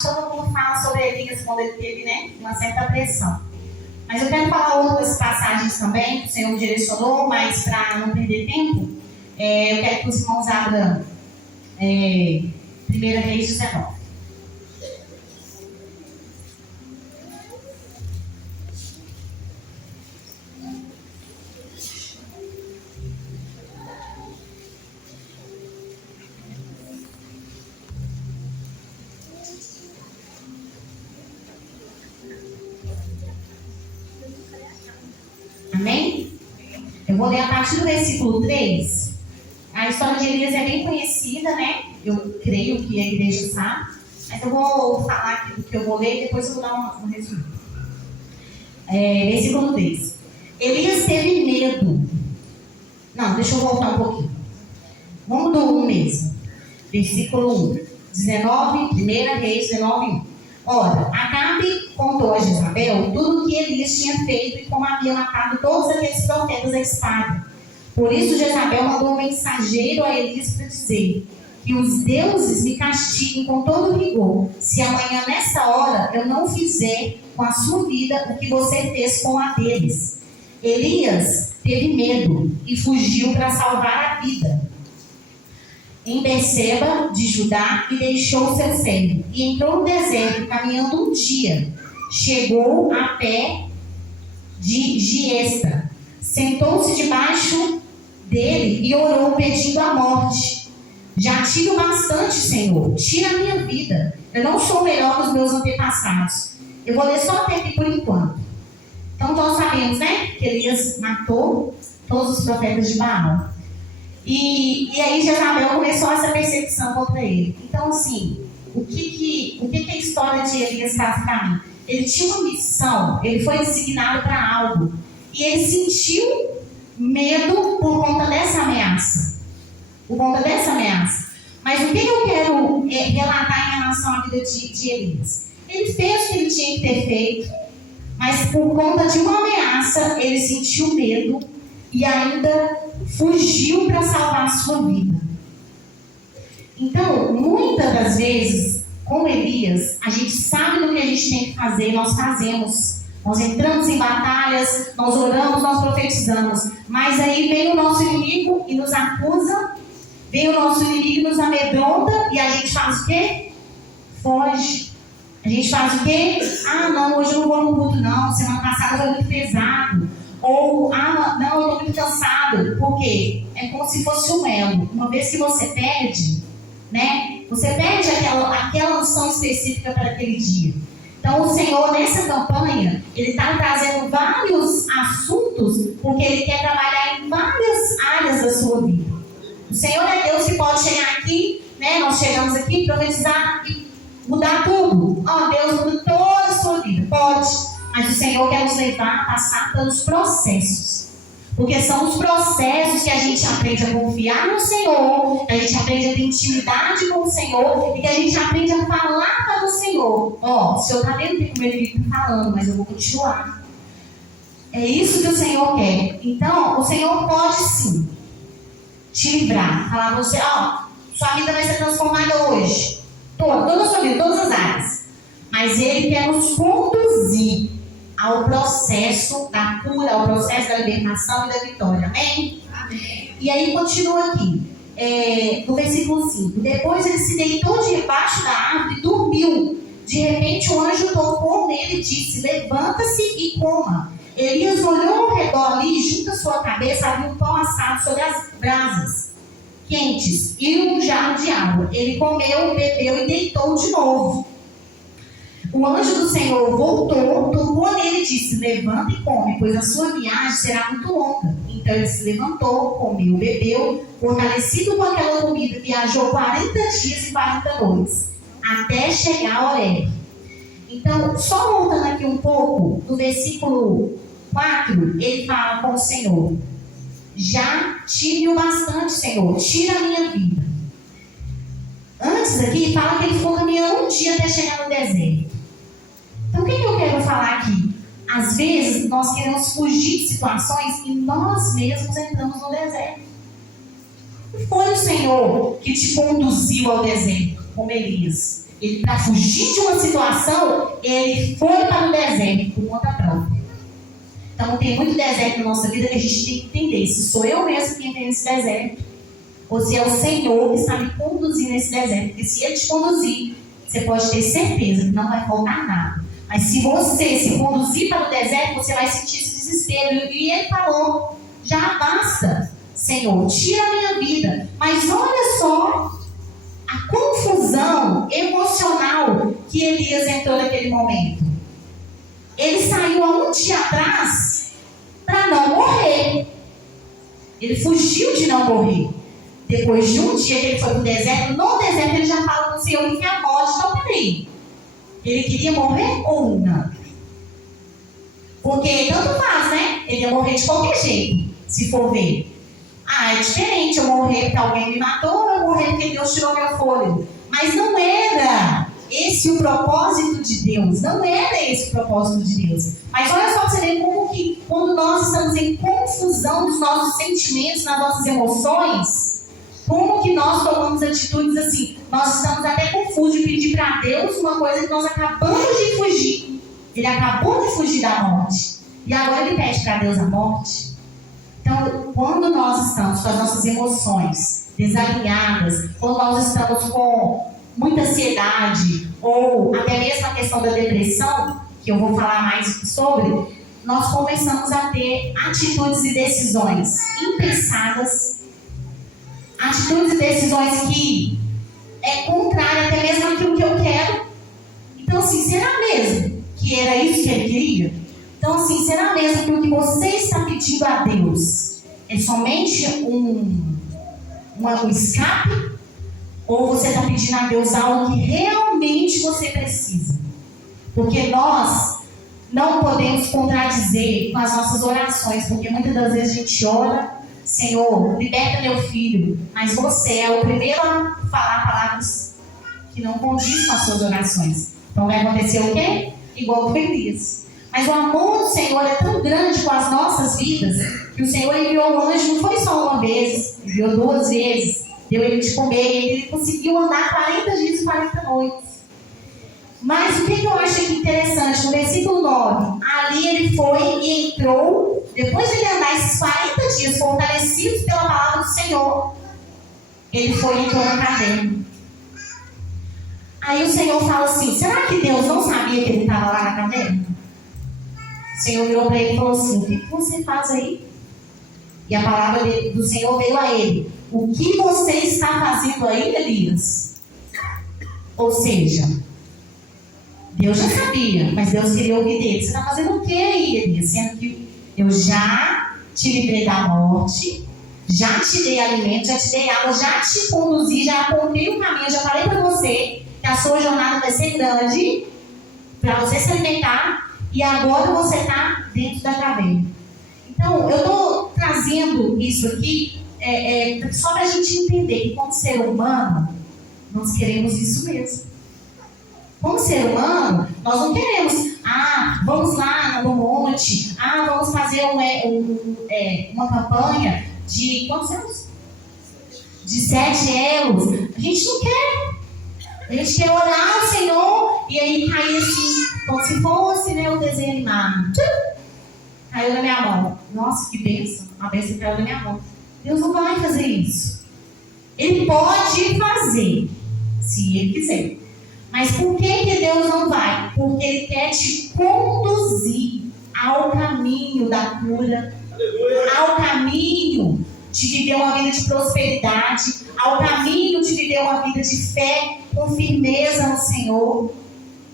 todo mundo fala sobre Elias quando ele teve, né, uma certa pressão. Mas eu quero falar outras passagens também, que o Senhor me direcionou, mas para não perder tempo, eu quero que os irmãos abram 1 Reis 19. Amém? Eu vou ler a partir do versículo 3. A história de Elias é bem conhecida, né? Eu creio que a igreja sabe. Mas eu vou falar aqui o que eu vou ler e depois eu vou dar um resumo. Versículo 3. Elias teve medo. Não, deixa eu voltar um pouquinho. Vamos do 1 mesmo. Versículo 1. 19, 1 Reis 19, 1. Ora, Acabe contou a Jezabel tudo o que Elias tinha feito e como havia matado todos aqueles profetas à espada. Por isso Jezabel mandou um mensageiro a Elias para dizer: que os deuses me castiguem com todo rigor, se amanhã nessa hora eu não fizer com a sua vida o que você fez com a deles. Elias teve medo e fugiu para salvar a vida em Berseba de Judá e deixou seu servo. E entrou no deserto, caminhando um dia. Chegou a pé de Giesta. Sentou-se debaixo dele e orou, pedindo a morte. Já tive bastante, Senhor. Tira a minha vida. Eu não sou melhor que os meus antepassados. Eu vou ler só até aqui por enquanto. Então nós sabemos, né, que Elias matou todos os profetas de Baal. E aí Jezabel começou essa perseguição contra ele. Então, assim, o que a história de Elias traz para mim? Ele tinha uma missão, ele foi designado para algo. E ele sentiu medo por conta dessa ameaça. Mas o que eu quero relatar em relação à vida de Elias? Ele fez o que ele tinha que ter feito, mas por conta de uma ameaça, ele sentiu medo e ainda fugiu para salvar a sua vida. Então, muitas das vezes, com Elias, a gente sabe do que a gente tem que fazer, nós fazemos. Nós entramos em batalhas, nós oramos, nós profetizamos. Mas aí vem o nosso inimigo e nos acusa, vem o nosso inimigo e nos amedronta, e a gente faz o quê? Foge. A gente faz o quê? Ah, não, hoje eu não vou no culto não, semana passada foi muito pesado. Ou, não, eu estou muito cansado. Por quê? É como se fosse um elo. Uma vez que você perde, né? Você perde aquela unção específica para aquele dia. Então, o Senhor, nessa campanha, Ele está trazendo vários assuntos, porque Ele quer trabalhar em várias áreas da sua vida. O Senhor é Deus que pode chegar aqui, né? Nós chegamos aqui, profetizar e mudar tudo. Deus muda toda a sua vida. Pode. Mas o Senhor quer nos levar a passar pelos processos. Porque são os processos que a gente aprende a confiar no Senhor, que a gente aprende a ter intimidade com o Senhor e que a gente aprende a falar para o Senhor. O Senhor está vendo que ele está falando, mas eu vou continuar. É isso que o Senhor quer. Então, o Senhor pode sim te livrar. Falar para você, sua vida vai ser transformada hoje. Toda a sua vida, todas as áreas. Mas Ele quer nos conduzir ao processo da cura, ao processo da libertação e da vitória. Amém? Amém. E aí continua aqui, no versículo 5. Depois ele se deitou debaixo da árvore e dormiu. De repente o anjo tocou nele e disse: levanta-se e coma. Elias olhou ao redor ali e junto à sua cabeça havia um pão assado sobre as brasas quentes e um jarro de água. Ele comeu, bebeu e deitou de novo. O anjo do Senhor voltou, tocou nele e disse: levanta e come, pois a sua viagem será muito longa. Então ele se levantou, comeu, bebeu, fortalecido com aquela comida, viajou 40 dias e 40 noites, até chegar a Horebe. Então, só voltando aqui um pouco, no versículo 4, ele fala com o Senhor: já tive o bastante, Senhor, tira a minha vida. Antes aqui, fala que ele ficou caminhando um dia até chegar no deserto. Então, o que eu quero falar aqui? Às vezes, nós queremos fugir de situações e nós mesmos entramos no deserto. Não foi o Senhor que te conduziu ao deserto, como Elias. Ele, para fugir de uma situação, ele foi para o deserto por conta própria. Então tem muito deserto na nossa vida que a gente tem que entender se sou eu mesmo quem tem esse deserto, ou se é o Senhor que está me conduzindo nesse deserto. Porque se Ele te conduzir, você pode ter certeza que não vai faltar nada. Mas se você se conduzir para o deserto, você vai sentir esse desespero. E Ele falou, já basta, Senhor, tira a minha vida. Mas olha só a confusão emocional que Elias entrou naquele momento. Ele saiu há um dia atrás para não morrer. Ele fugiu de não morrer. Depois de um dia que ele foi para o deserto, no deserto ele já fala com o Senhor que é a morte. Então, peraí. Ele queria morrer ou não? Porque tanto faz, né? Ele ia morrer de qualquer jeito, se for ver. Ah, é diferente eu morrer porque alguém me matou ou eu morrer porque Deus tirou meu fôlego. Mas não era esse o propósito de Deus. Não era esse o propósito de Deus. Mas olha só para você ver como que quando nós estamos em confusão dos nossos sentimentos, nas nossas emoções, como que nós tomamos atitudes assim. Nós estamos até confusos de pedir para Deus uma coisa que nós acabamos de fugir. Ele acabou de fugir da morte. E agora ele pede para Deus a morte. Então, quando nós estamos com as nossas emoções desalinhadas, quando nós estamos com muita ansiedade, ou até mesmo a questão da depressão, que eu vou falar mais sobre, nós começamos a ter atitudes e decisões impensadas, atitudes e decisões que é contrária até mesmo àquilo que eu quero. Então, assim, será mesmo que era isso que ele queria? Então, assim, será mesmo que o que você está pedindo a Deus é somente um escape? Ou você está pedindo a Deus algo que realmente você precisa? Porque nós não podemos contradizer com as nossas orações, porque muitas das vezes a gente ora, Senhor, liberta meu filho, mas você é o primeiro a falar palavras que não condizem com as suas orações. Então vai acontecer o quê? Igual com Elias. Mas o amor do Senhor é tão grande com as nossas vidas, que o Senhor enviou o anjo, não foi só uma vez, enviou 2 vezes, deu ele de comer, e ele conseguiu andar 40 dias e 40 noites. Mas o que eu acho aqui interessante, no versículo 9, ali ele foi e entrou, depois de ele andar esses 40 dias fortalecidos pela palavra do Senhor, ele foi e entrou na caverna. Aí o Senhor fala assim, será que Deus não sabia que ele estava lá na caverna? O Senhor virou para ele e falou assim, o que você faz aí? E a palavra do Senhor veio a ele, o que você está fazendo aí, Elias? Ou seja, Deus já sabia, mas Deus queria ouvir dele. Você está fazendo o que aí, Elias? Sendo que eu já te livrei da morte, já te dei alimento, já te dei água, já te conduzi, já apontei o caminho, já falei para você que a sua jornada vai ser grande para você se alimentar e agora você está dentro da caverna. Então, eu estou trazendo isso aqui só para a gente entender que como ser humano, nós queremos isso mesmo. Como ser humano, nós não queremos, vamos lá no monte, vamos fazer uma campanha de quantos anos? De 7 elos. A gente não quer. A gente quer orar ao Senhor e aí cair assim, como se fosse o desenho animado. Caiu na minha mão. Nossa, que bênção. A bênção caiu na minha mão. Deus não vai fazer isso. Ele pode fazer, se Ele quiser. Mas por que Deus não vai? Porque Ele quer te conduzir ao caminho da cura, ao caminho de viver uma vida de prosperidade, ao caminho de viver uma vida de fé com firmeza no Senhor.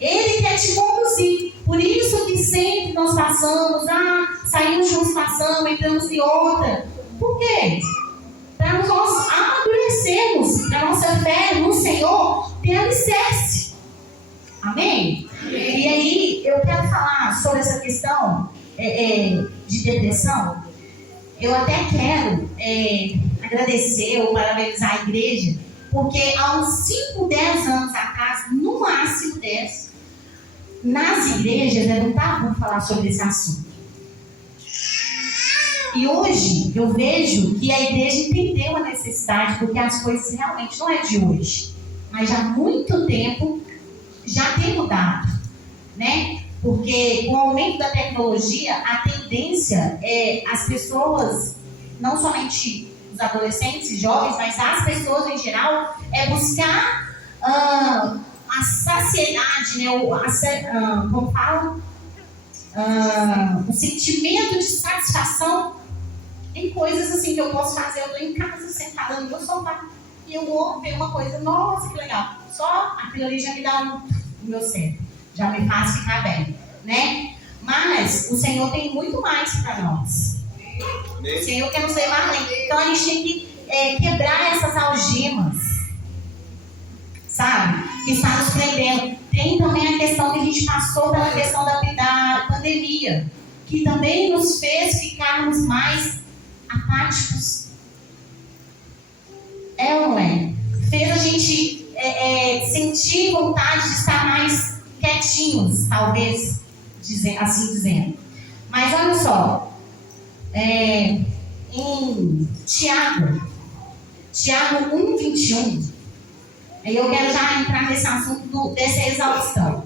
Ele quer te conduzir. Por isso que sempre nós passamos, saímos de uma situação, entramos em outra. Por quê? Para nós amadurecermos a nossa fé no Senhor, ter alicerce. Amém? Amém? E aí, eu quero falar sobre essa questão de depressão. Eu até quero agradecer ou parabenizar a igreja, porque há uns 5, 10 anos atrás, no máximo 10, nas igrejas não estavam falar sobre esse assunto. E hoje eu vejo que a igreja entendeu a necessidade, porque as coisas realmente não é de hoje, mas já há muito tempo já tem mudado, né? Porque com o aumento da tecnologia, a tendência é as pessoas, não somente os adolescentes e jovens, mas as pessoas em geral, é buscar a saciedade, né? Como fala? O sentimento de satisfação em coisas assim que eu posso fazer. Eu estou em casa, sentada no meu sofá, e eu vou ver uma coisa, nossa, que legal. Só aquilo ali já me dá no meu cérebro, já me faz ficar bem, né? Mas o Senhor tem muito mais para nós. O Senhor quer nos levar além. Então a gente tem que quebrar essas algemas, sabe? Que está nos prendendo. Tem também a questão que a gente passou pela questão da pandemia, que também nos fez ficarmos mais apáticos. É ou não é? Fez a gente sentir vontade de estar mais quietinhos, talvez, assim dizendo. Mas olha só, em Tiago 1:21, eu quero já entrar nesse assunto dessa exaustão.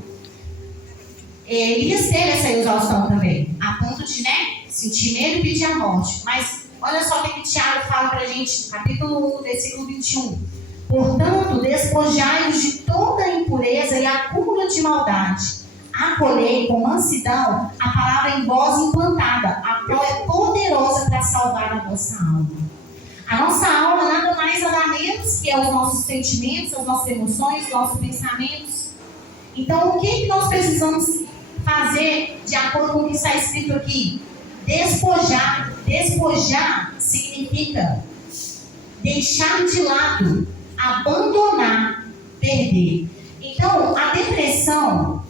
Elias teve essa exaustão também, a ponto de, sentir medo e pedir a morte. Mas olha só o que Tiago fala pra gente, capítulo 1, versículo 21. Portanto, despojai-vos de toda impureza e acúmulo de maldade. Acolhei com mansidão a palavra em voz implantada, a qual é poderosa para salvar a vossa alma. A nossa alma nada mais nada menos que é os nossos sentimentos, as nossas emoções, os nossos pensamentos. Então, o que nós precisamos fazer de acordo com o que está escrito aqui? Despojar. Despojar significa deixar de lado, abandonar, perder. Então, a depressão,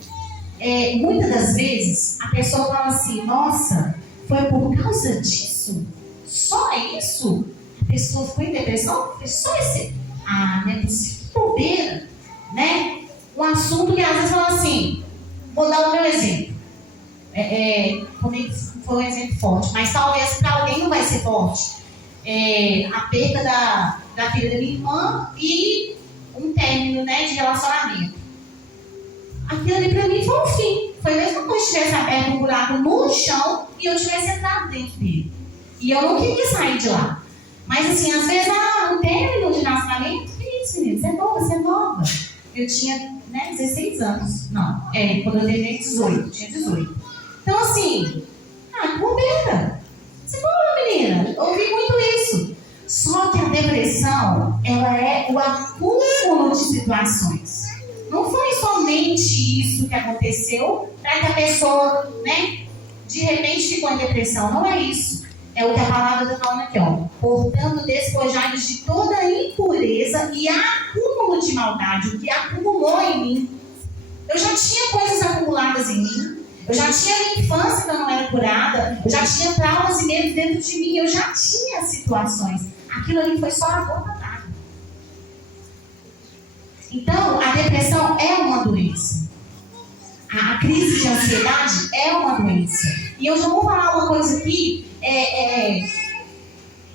muitas das vezes, a pessoa fala assim, nossa, foi por causa disso? Só isso? A pessoa ficou em depressão? Foi só esse? Não é possível, que bobeira, né? Um assunto que às vezes fala assim, vou dar o meu exemplo. Comigo foi um exemplo forte, mas talvez para alguém não vai ser forte. A perda da filha da minha irmã e um término, de relacionamento. Aquilo ali para mim foi um fim. Foi mesmo que eu tivesse aberto um buraco no chão e eu tivesse entrado dentro dele. E eu não queria sair de lá. Mas assim, às vezes, um término de relacionamento, que isso, menino? Você é nova. Eu tinha 16 anos. Não, quando eu terminei 18, tinha 18. Então assim, bobeira. Você boa, menina. Eu ouvi muito isso. Só que a depressão, ela é o acúmulo de situações. Não foi somente isso que aconteceu para que a pessoa, de repente ficou em depressão. Não é isso. É o que a palavra está falando aqui, ó. Portanto, despojai-vos de toda impureza e acúmulo de maldade, o que acumulou em mim. Eu já tinha coisas acumuladas em mim. Eu já tinha minha infância que eu não era curada. Eu já tinha traumas e medos dentro de mim. Eu já tinha situações. Aquilo ali foi só a gota d'água. Então, a depressão é uma doença. A crise de ansiedade é uma doença. E eu já vou falar uma coisa aqui,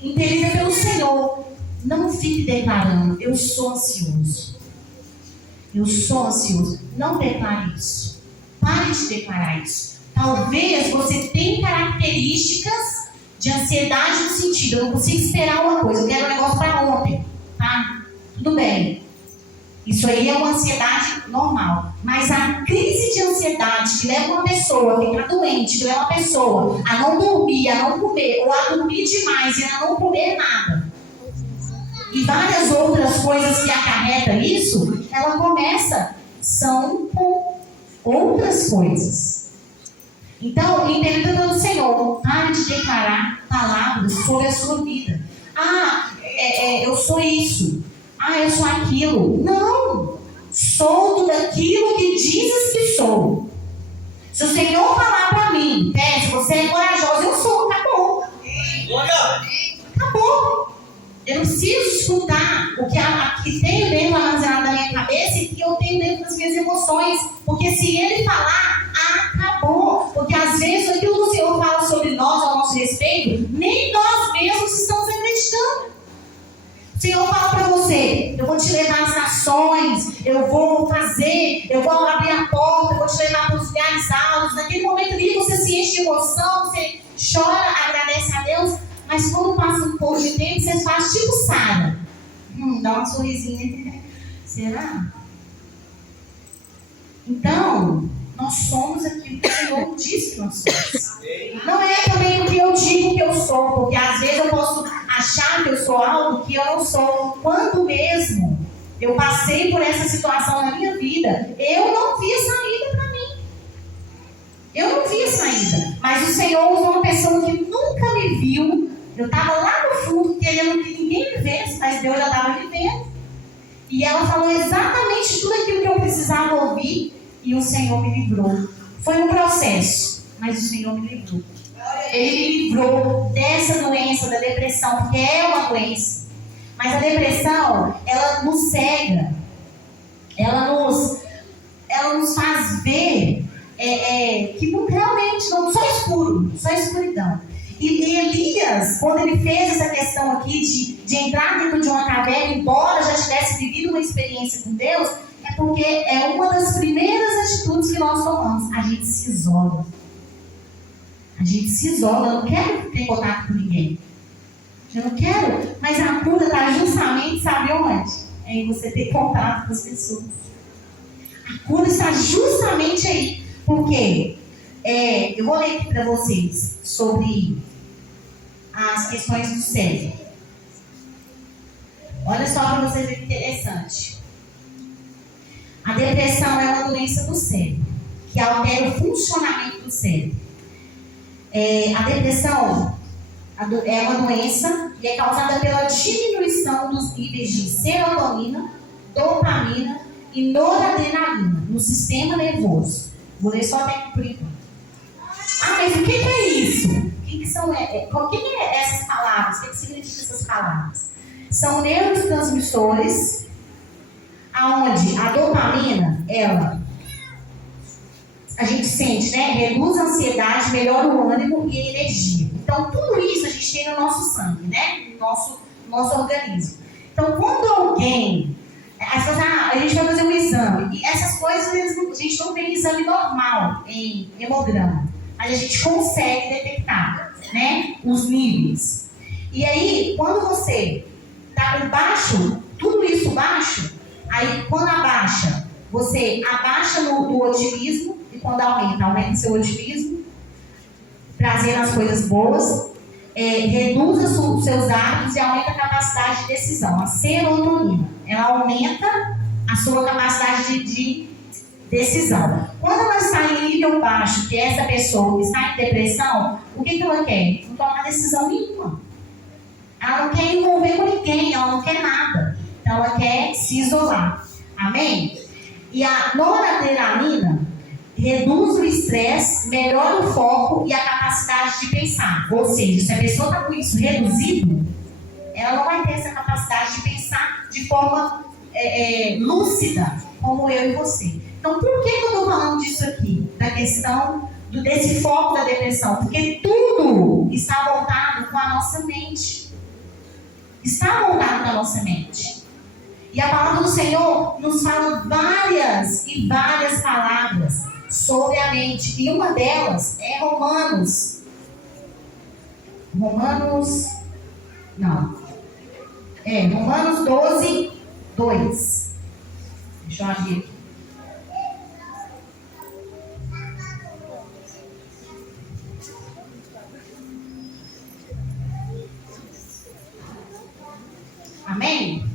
impelida pelo Senhor. Não fique declarando, eu sou ansioso. Eu sou ansioso. Não declare isso. Pare de declarar isso. Talvez você tenha características de ansiedade no sentido, eu não consigo esperar uma coisa, eu quero um negócio para ontem, tá? Tudo bem. Isso aí é uma ansiedade normal. Mas a crise de ansiedade que leva uma pessoa a ficar doente, que leva uma pessoa a não dormir, a não comer, ou a dormir demais e a não comer nada, e várias outras coisas que acarretam isso, ela são com outras coisas. Então, impedido pelo Senhor, pare de declarar palavras sobre a sua vida. Eu sou isso. Eu sou aquilo. Não! Sou tudo aquilo que dizes que sou. Se o Senhor falar para mim, se você é corajosa, eu sou. Acabou. Acabou. Eu não preciso escutar o que tenho dentro armazenado da minha cabeça e que eu tenho dentro das minhas emoções. Porque se Ele falar, acabou. Porque às vezes aquilo que o Senhor fala sobre nós, ao nosso respeito, nem nós mesmos estamos acreditando. O Senhor fala para você, eu vou te levar às nações, eu vou fazer, eu vou enche de emoção, você chora, agradece a Deus, mas quando passa um pouco de tempo, você faz tipo Sara. Dá um sorrisinho. Será? Então, nós somos aquilo que o Senhor diz que nós somos. Não é também o que eu digo que eu sou, porque às vezes eu posso achar que eu sou algo que eu não sou. Quando mesmo eu passei por essa situação na minha vida, eu não vi saída para mim. Eu não vi saída. Mas o Senhor usou uma pessoa que nunca me viu. Eu estava lá no fundo querendo que ninguém me visse, mas Deus já estava me vendo. E ela falou exatamente tudo aquilo que eu precisava ouvir. E o Senhor me livrou. Foi um processo, mas o Senhor me livrou. Ele me livrou dessa doença, da depressão, porque é uma doença. Mas a depressão, ela nos cega. Ela nos faz ver que não, realmente não, só escuro, só escuridão. E Elias, quando ele fez essa questão aqui de entrar dentro de uma caverna, embora já tivesse vivido uma experiência com Deus, é porque é uma das primeiras atitudes que nós tomamos. A gente se isola. A gente se isola. Eu não quero ter contato com ninguém. Eu não quero. Mas a cura está justamente, sabe onde? É em você ter contato com as pessoas. A cura está justamente aí. Por quê? Eu vou ler aqui para vocês sobre as questões do cérebro. Olha só para vocês verem que interessante. A depressão é uma doença do cérebro, que altera o funcionamento do cérebro. A depressão é uma doença e é causada pela diminuição dos níveis de serotonina, dopamina e noradrenalina no sistema nervoso. Vou ler só até por enquanto. Mas o que é isso? O que são essas palavras? O que significam essas palavras? São neurotransmissores, aonde a dopamina, a gente sente, né? Reduz a ansiedade, melhora o ânimo e a energia. Então, tudo isso a gente tem no nosso sangue, né? No nosso organismo. Então, quando alguém... a gente vai fazer um exame. E essas coisas, a gente não tem exame normal em hemograma. Mas a gente consegue detectar, né? Os níveis. E aí, quando você está com baixo, tudo isso baixo, aí quando abaixa, você abaixa no otimismo, e quando aumenta o seu otimismo, trazendo as coisas boas, reduz os seus hábitos e aumenta a capacidade de decisão. A serotonina, ela aumenta a sua capacidade de decisão. Quando ela está em nível baixo, que essa pessoa está em depressão, o que ela quer? Não tomar decisão nenhuma. Ela não quer envolver com ninguém, ela não quer nada. Então ela quer se isolar. Amém? E a noradrenalina reduz o estresse, melhora o foco e a capacidade de pensar. Ou seja, se a pessoa está com isso reduzido, ela não vai ter essa capacidade de pensar de forma lúcida, como eu e você. Então, por que eu estou falando disso aqui? Da questão desse foco da depressão. Porque tudo está voltado com a nossa mente. Está voltado com a nossa mente. E a palavra do Senhor nos fala várias e várias palavras sobre a mente. E uma delas é Romanos 12, 2. Deixa eu abrir aqui. Amém?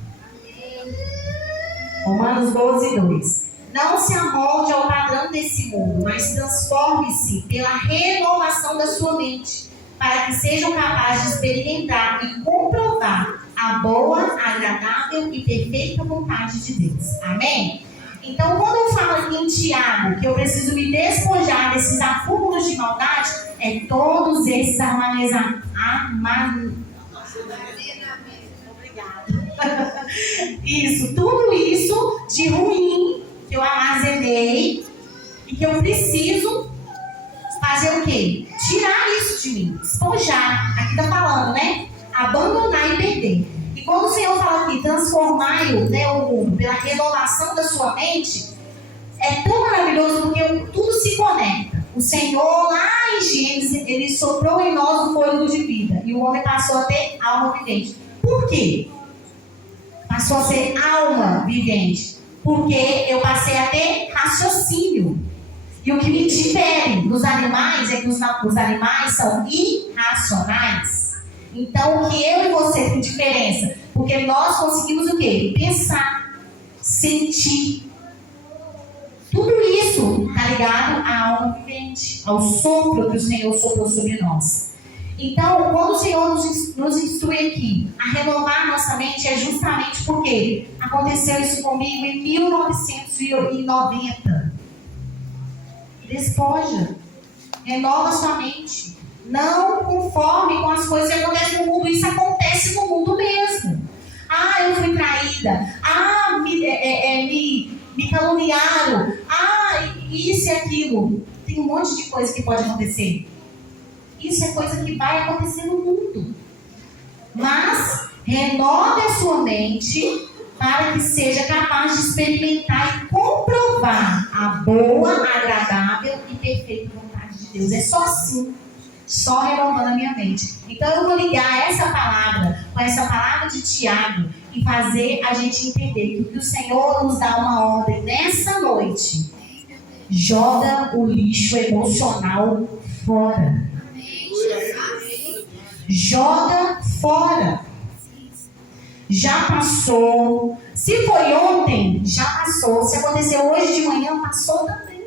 Romanos 12, 2. Não se amolde ao padrão desse mundo, mas transforme-se pela renovação da sua mente, para que sejam capazes de experimentar e comprovar a boa, agradável e perfeita vontade de Deus. Amém? Então, quando eu falo aqui em Tiago que eu preciso me despojar desses acúmulos de maldade, todos esses isso, tudo isso de ruim que eu armazenei e que eu preciso fazer o quê? Tirar isso de mim, despojar. Aqui está falando, né? Abandonar e perder. E quando o Senhor fala aqui, transformar-o, né, o mundo pela renovação da sua mente, é tão maravilhoso porque tudo se conecta. O Senhor lá em Gênesis, ele soprou em nós o fôlego de vida. E o homem passou a ter alma vivente. Por quê? Passou a ser alma vivente. Porque eu passei a ter raciocínio. E o que me difere dos animais é que os animais são irracionais. Então, o que eu e você tem diferença? Porque nós conseguimos o quê? Pensar, sentir. Tudo isso está ligado à alma vivente, ao sopro que o Senhor soprou sobre nós. Então, quando o Senhor nos instrui aqui a renovar nossa mente, é justamente porque aconteceu isso comigo em 1990. Despoja, renova sua mente. Não conforme com as coisas que acontecem no mundo. Isso acontece no mundo mesmo. Ah, eu fui traída. Ah, me caluniaram. Ah, isso e aquilo. Tem um monte de coisa que pode acontecer. Isso é coisa que vai acontecer no mundo. Mas renove a sua mente para que seja capaz de experimentar e comprovar a boa, agradável e perfeita vontade de Deus. É só assim. Só renovando a minha mente. Então eu vou ligar essa palavra com essa palavra de Tiago e fazer a gente entender que o Senhor nos dá uma ordem nessa noite. Joga o lixo emocional fora. Joga fora. Já passou. Se foi ontem, já passou. Se aconteceu hoje de manhã, passou também.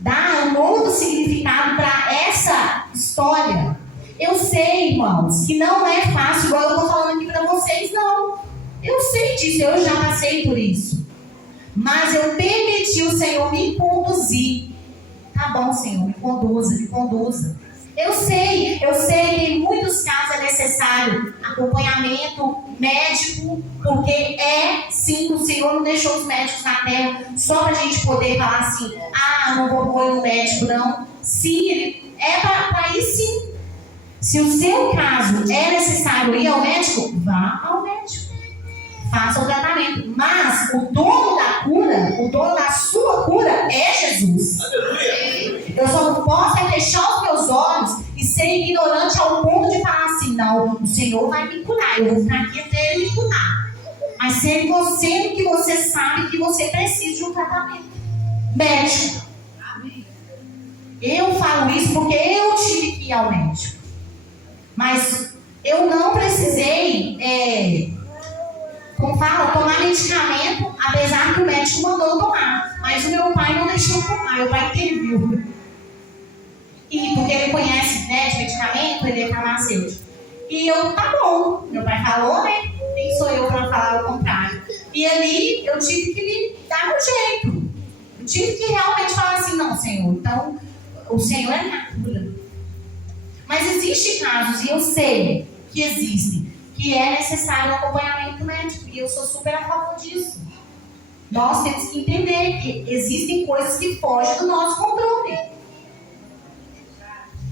Dá um outro significado para essa história. Eu sei, irmãos, que não é fácil, igual eu estou falando aqui para vocês, não. Eu sei disso, eu já passei por isso. Mas eu permiti o Senhor me conduzir. Tá bom, Senhor, me conduza, me conduza. Eu sei que em muitos casos é necessário acompanhamento médico, porque sim, o Senhor não deixou os médicos na terra só para a gente poder falar assim, não vou pôr no médico, não. Sim, é para ir sim. Se o seu caso é necessário ir ao médico, vá ao médico. Faça o tratamento. Mas o dono da cura, o dono da sua cura é Jesus. Eu só não posso fechar os meus olhos e ser ignorante ao ponto de falar assim, não, o Senhor vai me curar, eu vou ficar aqui até Ele me curar. Mas ser você que você sabe que você precisa de um tratamento médico. Eu falo isso porque eu tive que ir ao médico. Mas eu não precisei, tomar medicamento, apesar que o médico mandou tomar. Mas o meu pai não deixou tomar, meu pai interviu. E porque ele conhece, né, de medicamento, ele é farmacêutico. E eu, tá bom, meu pai falou, né? Quem sou eu para falar o contrário? E ali eu tive que me dar um jeito. Eu tive que realmente falar assim, não, Senhor, então o Senhor é minha cura. Mas existem casos, e eu sei que existem, que é necessário um acompanhamento médico. E eu sou super a favor disso. Nós temos que entender que existem coisas que fogem do nosso controle.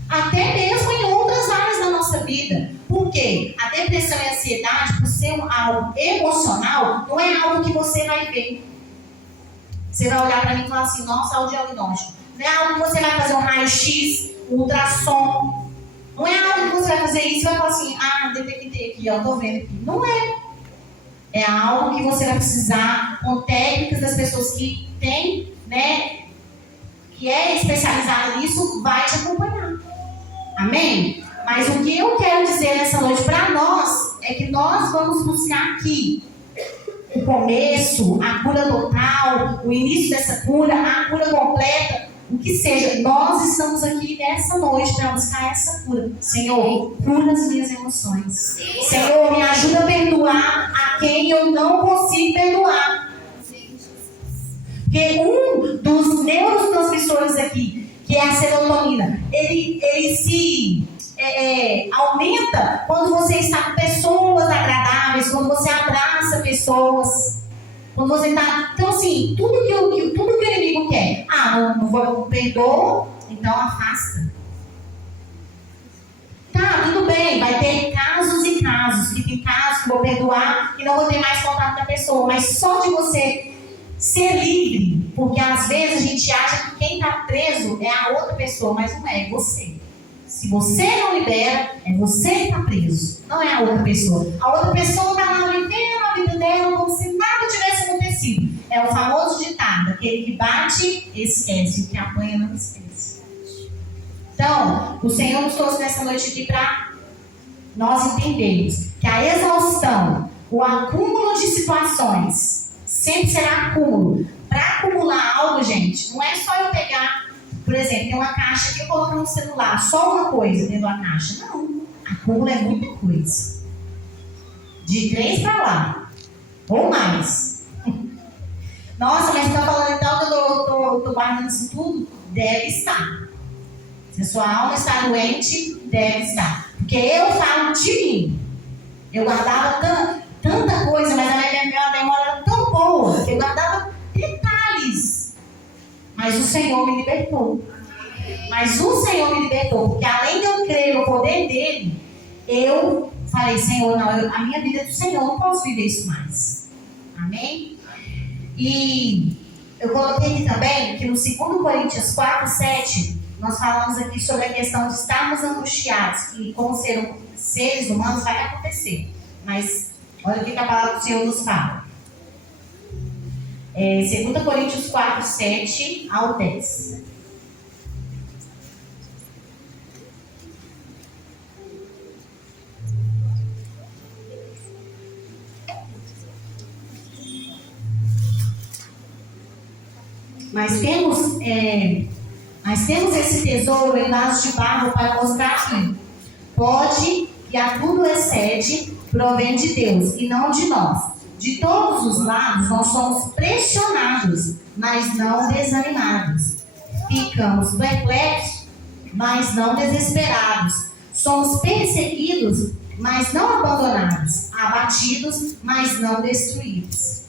Até mesmo em outras áreas da nossa vida. Por quê? A depressão e a ansiedade, por ser algo emocional, não é algo que você vai ver. Você vai olhar para mim e falar assim, nossa, olha o diagnóstico. Não é algo que você vai fazer um raio-x, um ultrassom. Não é algo que você vai fazer isso e vai falar assim, detectei aqui, tô vendo aqui. Não é. É algo que você vai precisar, com técnicas das pessoas que têm, né, que é especializada nisso, vai te acompanhar. Amém? Mas o que eu quero dizer nessa noite para nós é que nós vamos buscar aqui o começo, a cura total, o início dessa cura, a cura completa, o que seja. Nós estamos aqui nessa noite para buscar essa cura. Senhor, cura as minhas emoções. Senhor, me ajuda a perdoar a quem eu não consigo perdoar. Porque um dos neurotransmissores aqui, que é a serotonina, ele se aumenta quando você está com pessoas agradáveis, quando você abraça pessoas, quando você está... Então, assim, tudo que o inimigo quer. Não perdoa, então afasta. Tá, tudo bem, vai ter casos e casos, que tem casos que vou perdoar e não vou ter mais contato com a pessoa, mas só de você ser livre, porque às vezes a gente acha que quem está preso é a outra pessoa, mas não é, é você. Se você não libera, é você que está preso, não é a outra pessoa. A outra pessoa está lá vivendo a vida dela como se nada tivesse acontecido. É o famoso ditado: aquele que bate, esquece, o que apanha não esquece. Então, o Senhor nos trouxe nessa noite aqui para nós entendermos que a exaustão, o acúmulo de situações, sempre será acúmulo. Para acumular algo, gente, não é só eu pegar, por exemplo, tem uma caixa aqui, eu colocar um celular, só uma coisa dentro da caixa. Não, acúmulo é muita coisa. De 3 para lá, ou mais. Nossa, mas você está falando então que eu estou guardando isso tudo? Deve estar. Se a sua alma está doente, deve estar. Porque eu falo de mim. Eu guardava tanta coisa, mas a minha memória era tão boa que eu guardava detalhes. Mas o Senhor me libertou. Porque além de eu crer no poder dele, eu falei: Senhor, não, a minha vida é do Senhor, eu não posso viver isso mais. Amém? E eu coloquei aqui também que no 2 Coríntios 4:7, nós falamos aqui sobre a questão de estarmos angustiados, que como seres humanos vai acontecer. Mas olha o que a palavra do Senhor nos fala. 2 Coríntios 4:7 ao 10. Mas temos esse tesouro em vasos de barro para mostrar que pode e a tudo excede, provém de Deus e não de nós. De todos os lados nós somos pressionados, mas não desanimados. Ficamos perplexos, mas não desesperados. Somos perseguidos, mas não abandonados. Abatidos, mas não destruídos.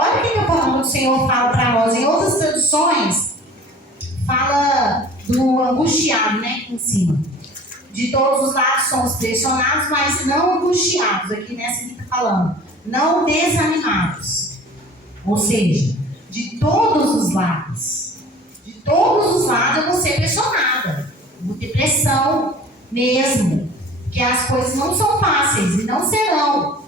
Olha o que a palavra do Senhor fala para nós. Em outras traduções, fala do angustiado, né? Aqui em cima. De todos os lados somos pressionados, mas não angustiados. Aqui nessa que está falando. Não desanimados. Ou seja, de todos os lados. De todos os lados eu vou ser pressionada. Vou ter pressão mesmo. Porque as coisas não são fáceis e não serão.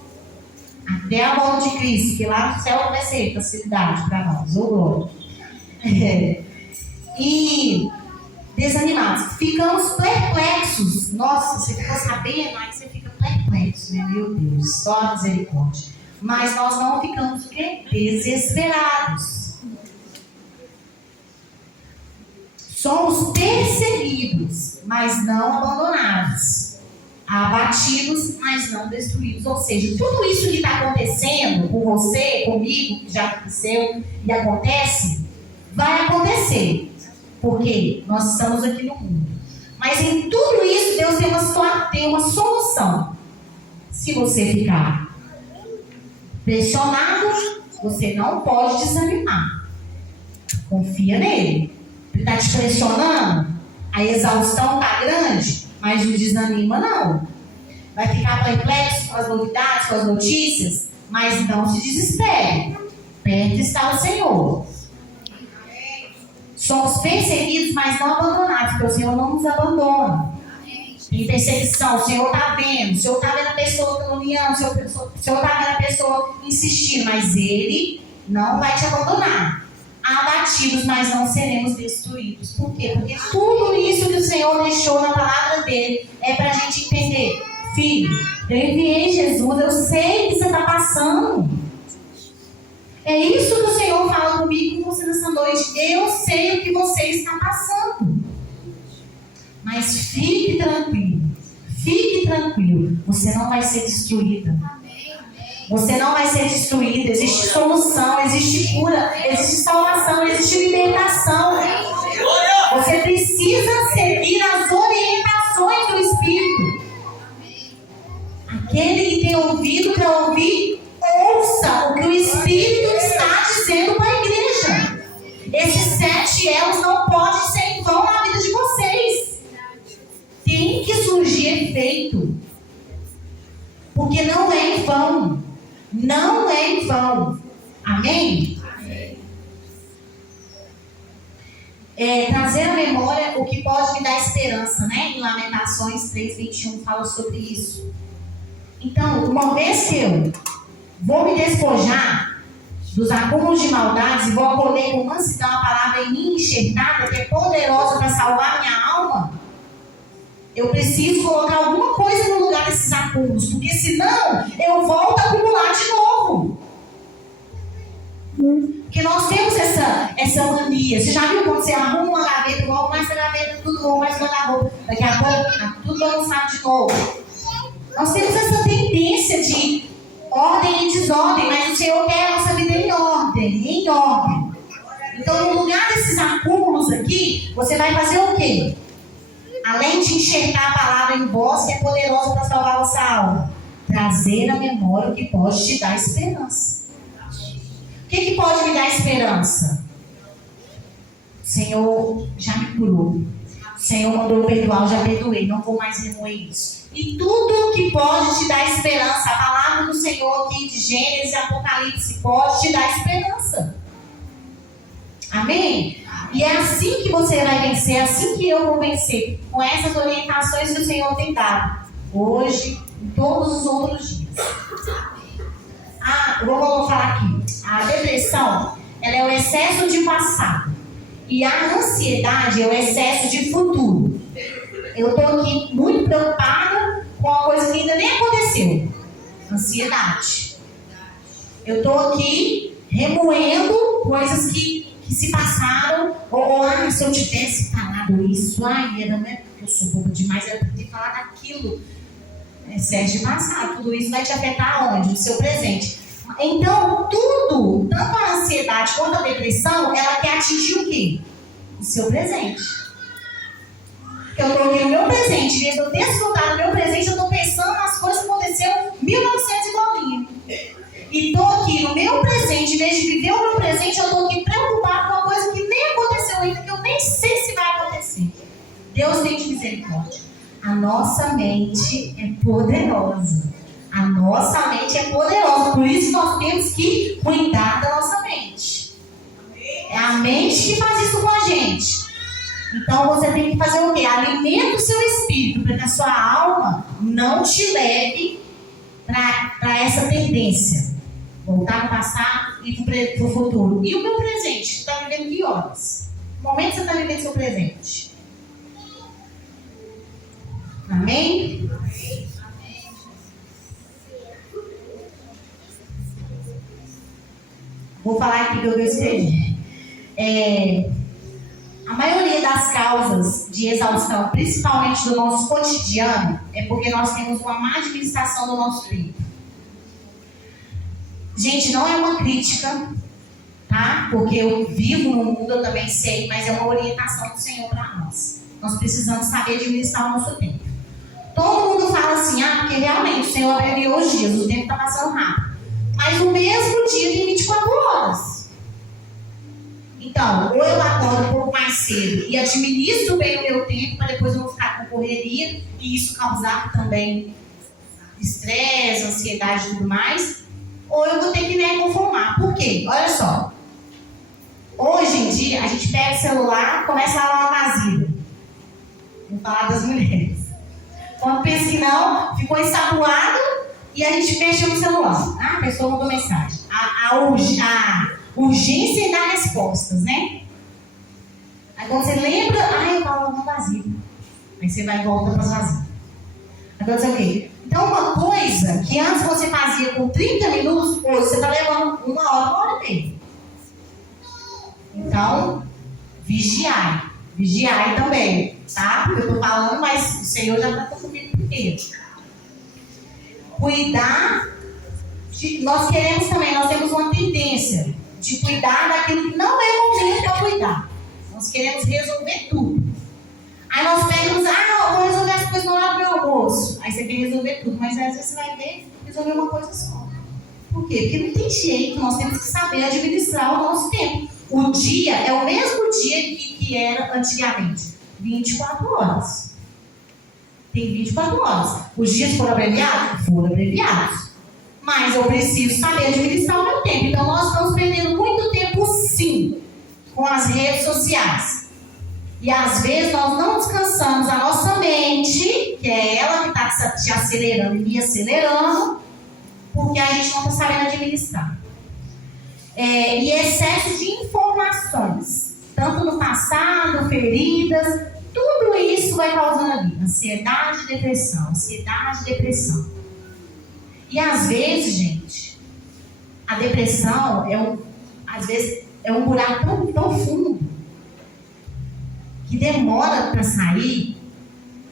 Até a volta de Cristo, que lá no céu vai ser facilidade para nós, ou glória. E desanimados. Ficamos perplexos. Nossa, você ficou sabendo, aí você fica perplexo, né? Meu Deus, só misericórdia. Mas nós não ficamos o quê? Desesperados. Somos perseguidos, mas não abandonados. Abatidos, mas não destruídos. Ou seja, tudo isso que está acontecendo com você, comigo, que já aconteceu e acontece, vai acontecer. Porque nós estamos aqui no mundo. Mas em tudo isso, Deus tem uma solução. Se você ficar pressionado, você não pode desanimar. Confia nele. Ele está te pressionando, a exaustão está grande, mas não desanima não. Vai ficar perplexo com as novidades, com as notícias, mas não se desespere. Perto está o Senhor. Somos perseguidos, mas não abandonados, porque o Senhor não nos abandona. Em perseguição, o Senhor está vendo, o Senhor está vendo a pessoa caluniando, o Senhor está vendo a pessoa insistindo, mas Ele não vai te abandonar. Abatidos, mas não seremos destruídos. Por quê? Porque tudo isso que o Senhor deixou na palavra dele é para a gente entender. Filho, eu enviei Jesus, eu sei o que você está passando. É isso que o Senhor fala comigo, com você nessa noite. Eu sei o que você está passando. Mas fique tranquilo. Você não vai ser destruída. Você não vai ser destruído. Existe solução, existe cura, existe salvação, existe libertação. Você precisa seguir as orientações do Espírito. Aquele que tem ouvido para ouvir, ouça o que o Espírito está dizendo para a igreja. Esses 7 elos não podem ser em vão na vida de vocês. Tem que surgir efeito. Porque não é em vão. Não é em vão. Amém? trazer à memória o que pode me dar esperança, né? Em Lamentações 3:21 fala sobre isso. Então, uma vez que eu vou me despojar dos acúmulos de maldades e vou acolher com mansidão a palavra em mim enxertada, que é poderosa para salvar minha alma, eu preciso colocar alguma coisa no lugar desses acúmulos, porque senão eu volto a acumular de novo. Porque nós temos essa mania. Você já viu quando você arruma uma gaveta, igual mais essa gaveta, tudo bom, mais uma roupa. Daqui a pouco, tá tudo bagunçado de novo. Nós temos essa tendência de ordem e desordem, mas o Senhor quer a nossa vida em ordem, Então, no lugar desses acúmulos aqui, você vai fazer o quê? Além de enxergar a palavra em vós, que é poderosa para salvar a vossa alma, trazer à memória o que pode te dar esperança. O que pode me dar esperança? O Senhor já me curou. O Senhor mandou eu perdoar, eu já perdoei, não vou mais remoer isso. E tudo que pode te dar esperança, a palavra do Senhor aqui de Gênesis e Apocalipse pode te dar esperança. Amém? E é assim que você vai vencer, é assim que eu vou vencer, com essas orientações que o Senhor tem dado, hoje e todos os outros dias. Vou falar aqui. A depressão, ela é o excesso de passado. E a ansiedade é o excesso de futuro. Eu estou aqui muito preocupada com uma coisa que ainda nem aconteceu. Ansiedade. Eu estou aqui remoendo coisas que se passaram. Ou se eu tivesse falado isso, era, né? Porque eu sou boba demais, era para ter falado aquilo. Excesso de passado. Tudo isso vai te afetar onde? No seu presente. Então, tudo, tanto a ansiedade quanto a depressão, ela quer atingir o quê? O seu presente. Porque eu estou aqui no meu presente, em vez de eu desfrutar do meu presente, eu estou pensando nas coisas que aconteceram em 1900 e bolinha. E estou aqui no meu presente, em vez de viver o meu presente, eu estou aqui preocupado com uma coisa que nem aconteceu ainda, que eu nem sei se vai acontecer. Deus tem de misericórdia. A nossa mente é poderosa. A nossa mente é poderosa, por isso nós temos que cuidar da nossa mente. É a mente que faz isso com a gente. Então você tem que fazer o quê? Alimenta o seu espírito, para que a sua alma não te leve para essa tendência. Voltar no passado e para o futuro. E o meu presente? Você está vivendo que horas? No momento que você está vivendo seu presente. Amém? Vou falar aqui que eu escrevi. A maioria das causas de exaustão, principalmente do nosso cotidiano, é porque nós temos uma má administração do nosso tempo. Gente, não é uma crítica, tá? Porque eu vivo no mundo, eu também sei, mas é uma orientação do Senhor para nós. Nós precisamos saber administrar o nosso tempo. Todo mundo fala assim, porque realmente o Senhor abreviou os dias, o tempo está passando rápido. Mas o mesmo dia tem 24 horas. Então, ou eu acordo um pouco mais cedo e administro bem o meu tempo, para depois eu não ficar com correria e isso causar também estresse, ansiedade e tudo mais, ou eu vou ter que me conformar. Por quê? Olha só. Hoje em dia, a gente pega o celular e começa a lavar uma vasilha. Vou falar das mulheres. Quando pensa que não, ficou ensaboado, e a gente fecha no celular. A pessoa mandou mensagem. A urgência em dar respostas, né? Aí quando você lembra, eu tava lavando vazio. Aí você vai e volta para as vazias. Agora você o quê? Então uma coisa que antes você fazia com 30 minutos, hoje você está levando 1 hora e meia. Então, vigiai. Vigiai também, tá? Porque eu estou falando, mas o Senhor já está comigo primeiro. Cuidar, nós temos uma tendência de cuidar daquilo que não é momento para cuidar. Nós queremos resolver tudo. Aí nós pegamos, vou resolver as coisas no horário do meu almoço. Aí você quer resolver tudo, mas às vezes você vai resolver uma coisa só. Por quê? Porque não tem jeito, nós temos que saber administrar o nosso tempo. O dia é o mesmo dia que era antigamente, 24 horas. Tem 24 horas. Os dias foram abreviados? Foram abreviados. Mas eu preciso saber administrar o meu tempo. Então nós estamos perdendo muito tempo, sim, com as redes sociais. E às vezes nós não descansamos a nossa mente, que é ela que está te acelerando e me acelerando, porque a gente não está sabendo administrar. E excesso de informações, tanto no passado, feridas, tudo isso vai causando ali ansiedade, depressão. E às vezes, gente, a depressão às vezes é um buraco tão fundo que demora para sair,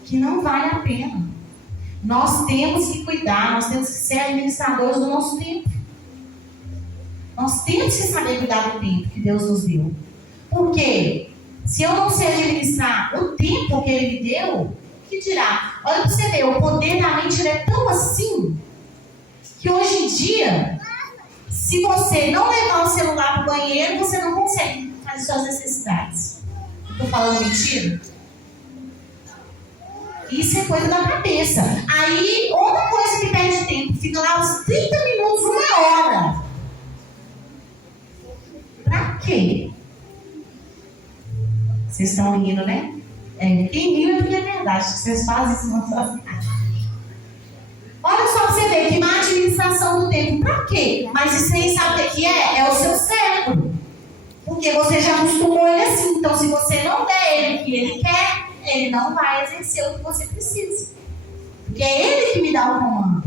que não vale a pena. Nós temos que cuidar, nós temos que ser administradores do nosso tempo. Nós temos que saber cuidar do tempo que Deus nos deu. Porque se eu não sei administrar o tempo que Ele me deu, que dirá? Olha para você ver, o poder da mente é tão assim, que hoje em dia, se você não levar o celular para o banheiro, você não consegue fazer suas necessidades. Estou falando mentira? Isso é coisa da cabeça. Aí, outra coisa que perde tempo, fica lá uns 30 minutos, 1 hora. Pra quê? Vocês estão rindo, né? Quem riu é porque é verdade. Vocês fazem isso, não fazem. Olha só pra você ver que má administração do tempo. Pra quê? Mas isso aí sabe o que é? É o seu cérebro. Porque você já acostumou ele assim. Então, se você não der ele o que ele quer, ele não vai exercer o que você precisa. Porque é ele que me dá o comando.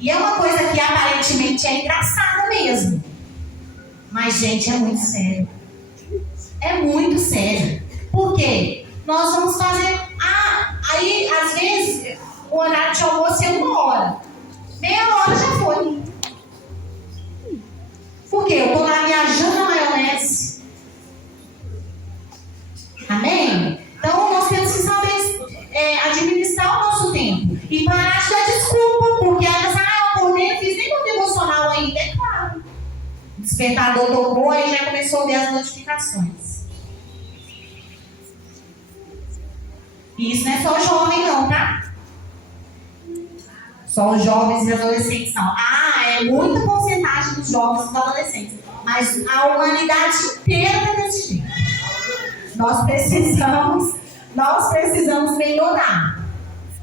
E é uma coisa que aparentemente é engraçada mesmo. Mas, gente, é muito sério. É muito sério. Por quê? Nós vamos fazer... aí, às vezes, o horário de almoço é 1 hora. Meia hora já foi. Por quê? Eu estou lá viajando na maionese. Amém? Então, nós temos que saber administrar o nosso tempo. E parar de dar desculpa. Porque às vezes, eu acordei, não fiz nem meu devocional ainda. É claro. O despertador tocou e já começou a ver as notificações. E isso não é só jovem não, tá? Só os jovens e adolescentes não. É muita porcentagem dos jovens e dos adolescentes. Mas a humanidade inteira está desse jeito. Nós precisamos melhorar.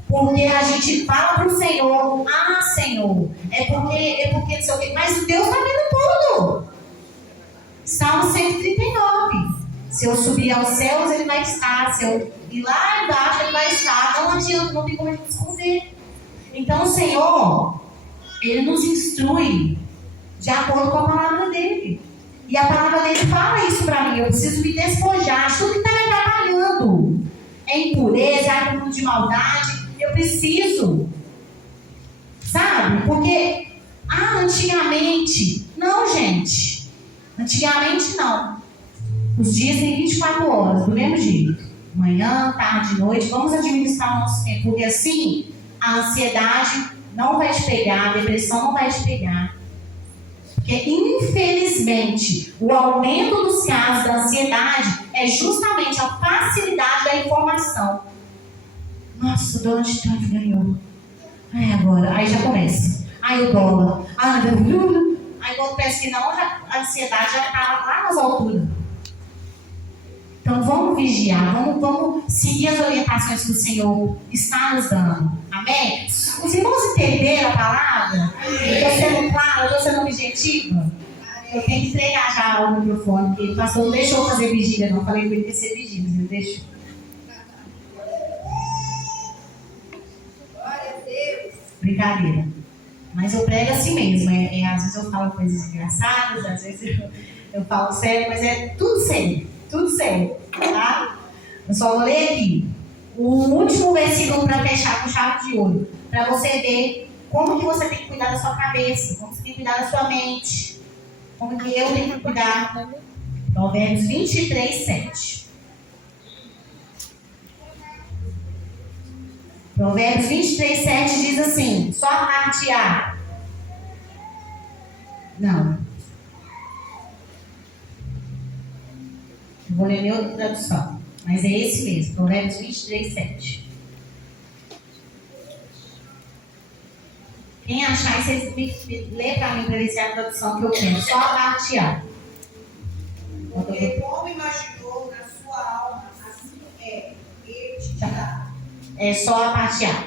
Porque a gente fala para o Senhor, Senhor, é porque não sei o quê. Mas Deus está vendo tudo. Salmo 139. Se eu subir aos céus, Ele vai estar. Se eu ir lá embaixo, Ele vai estar. Não adianta, não tem como a gente esconder. Então o Senhor, Ele nos instrui de acordo com a palavra dEle. E a palavra dEle fala isso para mim. Eu preciso me despojar. Tudo que está me atrapalhando é impureza, é atitude de maldade. Eu preciso. Sabe? Porque, antigamente. Não, gente. Antigamente não. Os dias têm 24 horas, do mesmo jeito. Manhã, tarde, noite. Vamos administrar o nosso tempo. Porque assim, a ansiedade não vai te pegar, a depressão não vai te pegar. Porque, infelizmente, o aumento dos casos da ansiedade é justamente a facilidade da informação. Nossa, o Donald Trump ganhou. Agora. Aí já começa. O dólar. Aí quando pensa que não, a ansiedade já estava lá nas alturas. Então vamos vigiar, vamos seguir as orientações que o Senhor está nos dando. Amém? Os irmãos entenderam a palavra? Eu estou sendo clara, eu estou sendo objetiva? Eu tenho que entregar já o microfone, porque o pastor não deixou eu fazer vigília, não. Eu falei que ele ia ser vigília, mas ele deixou. Glória a Deus. Brincadeira. Mas eu prego assim mesmo. Às vezes eu falo coisas engraçadas, às vezes eu falo sério, mas é tudo sério. Tudo sério, tá? Eu só vou ler aqui o último versículo para fechar com chave de ouro, para você ver como que você tem que cuidar da sua cabeça, como você tem que cuidar da sua mente, como que eu tenho que cuidar. Provérbios 23, 7. Provérbios 23, 7 diz assim, só a parte A. Não. Vou ler outra tradução, mas é esse mesmo, Provérbios 23, 7. Quem achar, vocês me lê para mim, para ver se é a tradução que eu quero. Só a parte A. Porque como imaginou na sua alma, assim É só a parte A.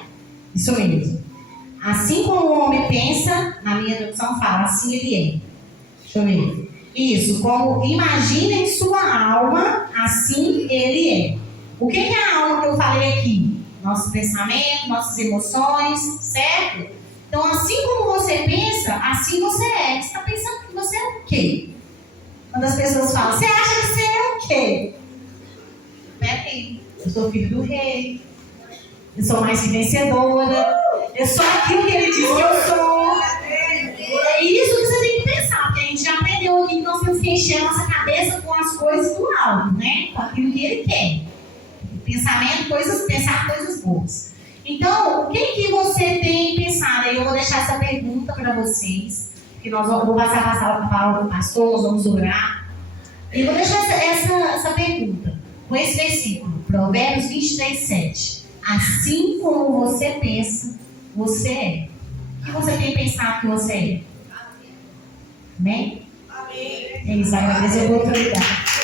Isso mesmo. Assim como o homem pensa, na minha tradução fala, assim ele é. Deixa eu ver. Isso, como imagina em sua alma, assim ele é. O que é a alma que eu falei aqui? Nosso pensamento, nossas emoções, certo? Então, assim como você pensa, assim você é. Você está pensando que você é o quê? Quando as pessoas falam, você acha que você é o quê? Peraí, eu sou filho do rei. Eu sou mais que vencedora. Eu sou aquilo que ele diz que eu sou. É isso que você tem que pensar, porque a gente já aprendeu aqui que nós temos que encher a nossa cabeça com as coisas do alto, né? Com aquilo que ele quer. Pensamento, pensar coisas boas. Então, o que você tem pensado? Aí eu vou deixar essa pergunta para vocês, que nós vamos passar a palavra do pastor, nós vamos orar. E vou deixar essa pergunta com esse versículo, Provérbios 23, 7. Assim como você pensa, você é. O que você tem pensado que você é? Amém? Amém. É isso, vai agradecer a oportunidade.